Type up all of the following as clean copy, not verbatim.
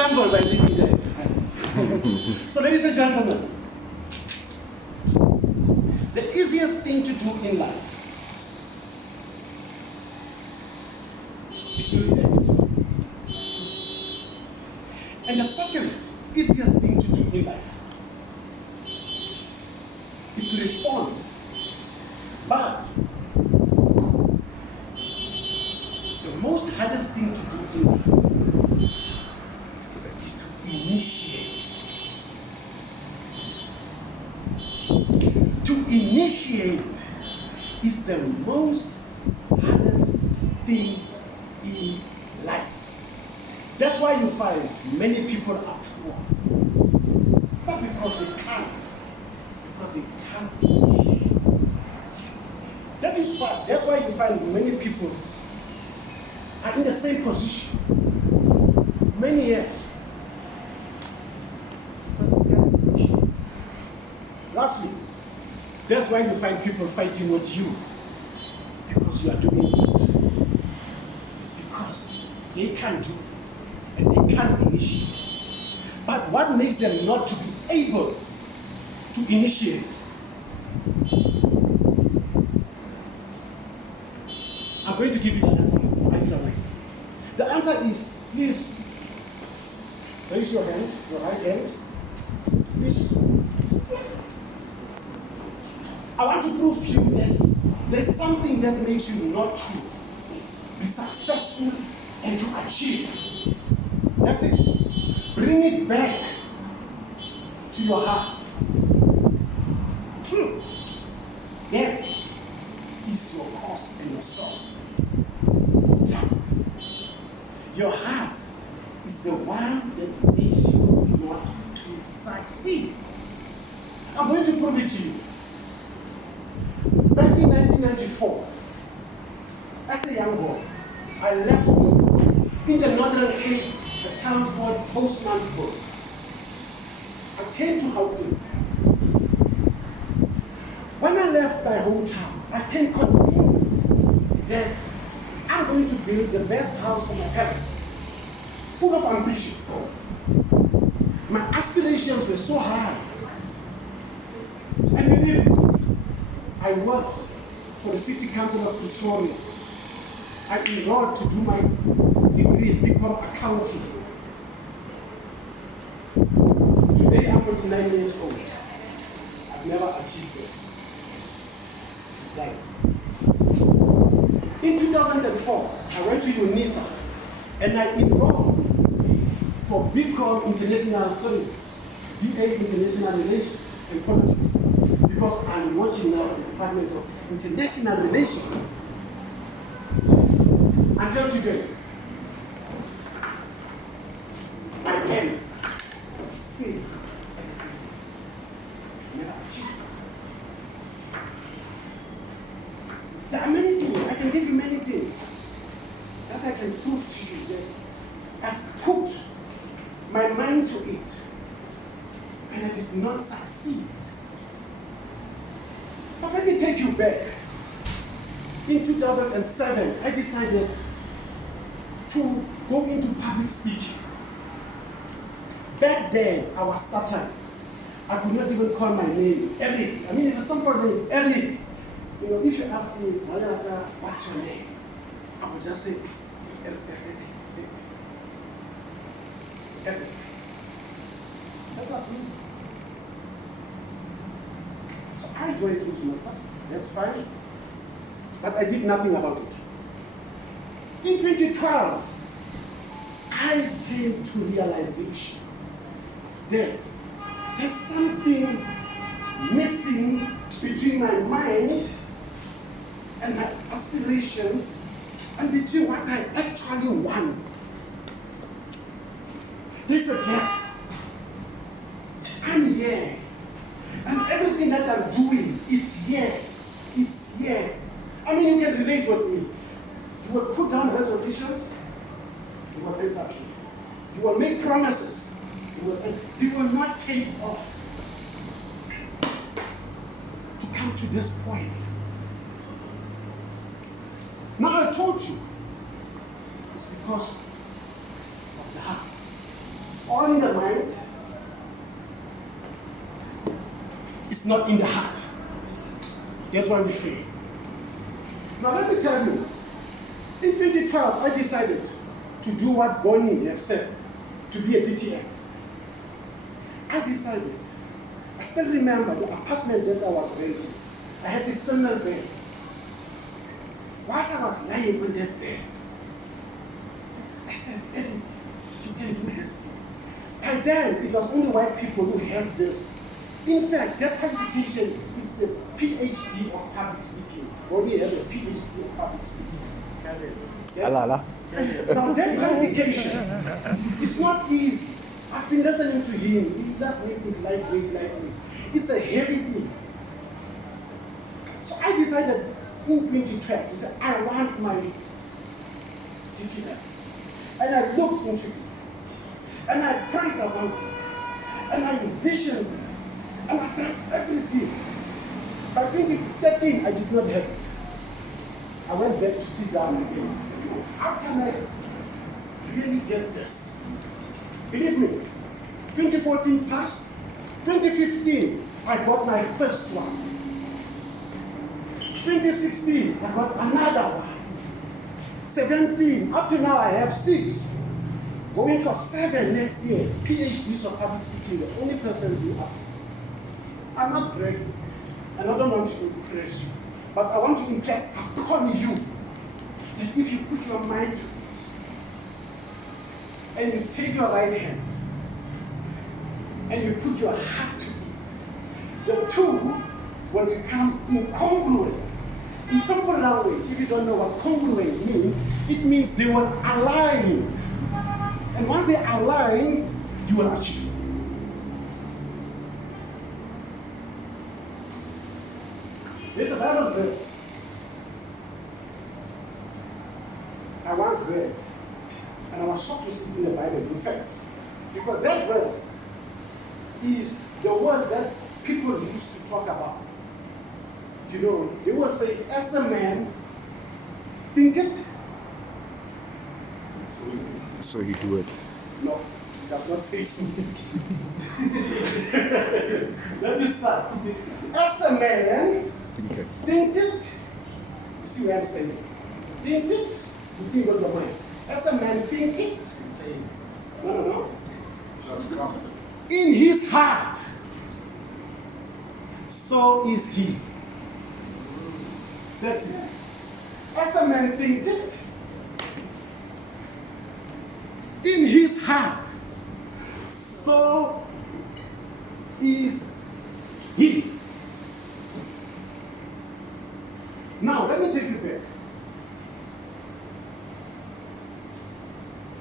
tremble when reading that. So, ladies and gentlemen, the easiest thing to do in life is to react. And the second easiest thing to do in life is to respond. But the most hardest thing to do in life is to initiate. To initiate is the most hardest thing in life. That's why you find many people are poor. It's not because they can't, it's because they can't initiate. That's why you find many people are in the same position many years. Because they can't initiate. Lastly, that's why you find people fighting with you because you are doing it. It's because they can't do it and they can't initiate. But what makes them not to be able to initiate? I'm going to give you the answer right away. The answer is, please raise your hand, your right hand. Please. I want to prove to you there's something that makes you not to be successful and to achieve. That's it. Bring it back to your heart. That is your cause and your source. Your heart is the one that makes you not to succeed. I'm going to prove it to you. Back in 1994, as a young boy, I left in the Northern Cape, the town called Postmansburg. I came to Gauteng. When I left my hometown, I came convinced that I'm going to build the best house for my parents, full of ambition. My aspirations were so high. And believe me, I worked for the City Council of Pretoria. I enrolled to do my degree to become accounting. Today I'm 49 years old. I've never achieved it. Right. In 2004, I went to UNISA and I enrolled for BA International Relations and Politics, because I'm working now in the Department of International Relations. Until today, I am still at the same place. Never achieved it. There are many things, I can give you many things that I can prove to you that I've put my mind to it and I did not succeed. But let me take you back. In 2007, I decided to go into public speaking. Back then, I was stuttering. I could not even call my name. Eric. I mean, it's a simple name. Eric. You know, if you ask me, what's your name? I would just say, it's Eric. Eric. That was me. So I joined Toastmasters. That's fine. But I did nothing about it. In 2012, I came to realization that there's something missing between my mind and my aspirations and between what I actually want. There's a gap. I'm here. And everything that I'm doing, it's here. It's here. I mean, you can relate with me. You will put down resolutions, you will enter. You will make promises, they will not take off. To come to this point. Now I told you, it's because of the heart. all in the mind. It's not in the heart. That's why we fail. Now let me tell you, in 2012, I decided to do what Bonnie has said, to be a DTM. I decided, I still remember the apartment that I was renting. I had this single bed. Whilst I was lying on that bed, I said, Eric, you can do this. By then, it was only white people who have this. In fact, that qualification is a PhD of public speaking. Only have a PhD of public speaking. Now that qualification is not easy. I've been listening to him. He just made it lightweight. It's a heavy thing. So I decided in 2012 to say, I want my DTF. And I looked into it. And I prayed about it. And I envisioned it. And I've done everything. By 2013, I did not have it. I went back to sit down again to say, how can I really get this? Believe me, 2014 passed. 2015, I got my first one. 2016, I got another one. 17, up to now I have 6. Going for 7 next year. PhDs of public speaking, the only person who have. I'm not bragging, and I don't want to impress you, but I want to impress upon you that if you put your mind to it, and you take your right hand, and you put your heart to it, the two will become incongruent. In simple language, if you don't know what congruent means, it means they will align. And once they align, you will achieve. There's a Bible verse I once read, and I was shocked to see it in the Bible, in fact, because that verse is the words that people used to talk about. You know, they will say, as a man thinketh, so he do it. No, it does not say so. Let me start. As a man thinketh, you see where I'm standing? Thinketh, you think of your mind. As a man thinketh, no. In his heart, so is he. That's it. As a man thinketh, in his heart, so is he. Now, let me take you back.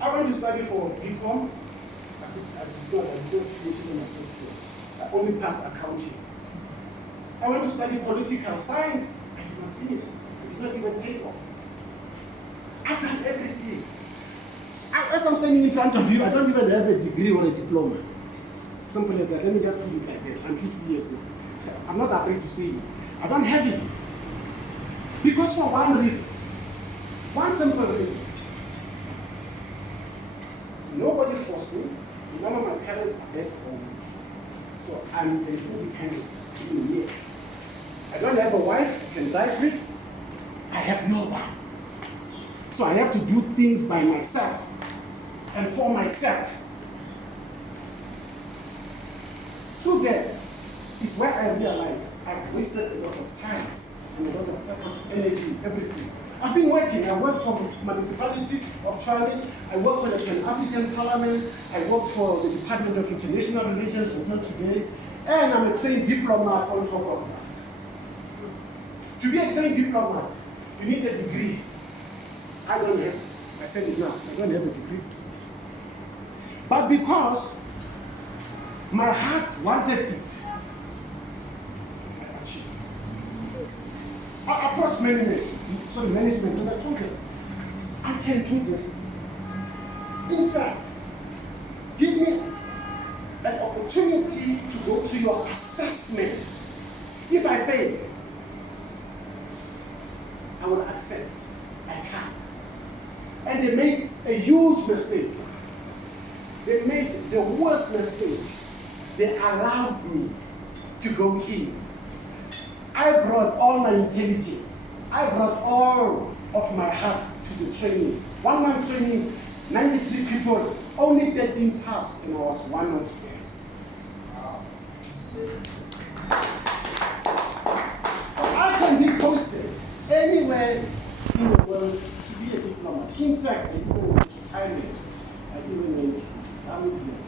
I went to study for BCom. I did not finish it in my first year. I only passed accounting. I went to study political science. I did not finish. I did not even take off. I've done everything. As I'm standing in front of you, I don't even have a degree or a diploma. Simple as that. Let me just put it like that. I'm 50 years old. I'm not afraid to say it. I don't have it. Because for one reason. One simple reason. Nobody forced me. None of my parents are back home. So I'm an independent. I don't have a wife who can drive me. I have no one. So I have to do things by myself and for myself. Through that is where I realized I've wasted a lot of time and a lot of effort, energy, everything. I've been working. I worked for the municipality of Charlie. I worked for the Pan-African Parliament. I worked for the Department of International Relations until today. And I'm a trained diplomat on top of that. To be a trained diplomat, you need a degree. I don't have. I said it now. I don't have a degree. But because my heart wanted it, I achieved. I approached management, and I told them, I can do this. In fact, give me an opportunity to go through your assessment. If I fail, I will accept. I can't. And they made a huge mistake. They made the worst mistake. They allowed me to go in. I brought all my intelligence. I brought all of my heart to the training. 1 month training, 93 people, only 13 passed, and I was one of them. So I can be posted anywhere in the world to be a diplomat. In fact, I even went to Thailand. I even went to Zambia.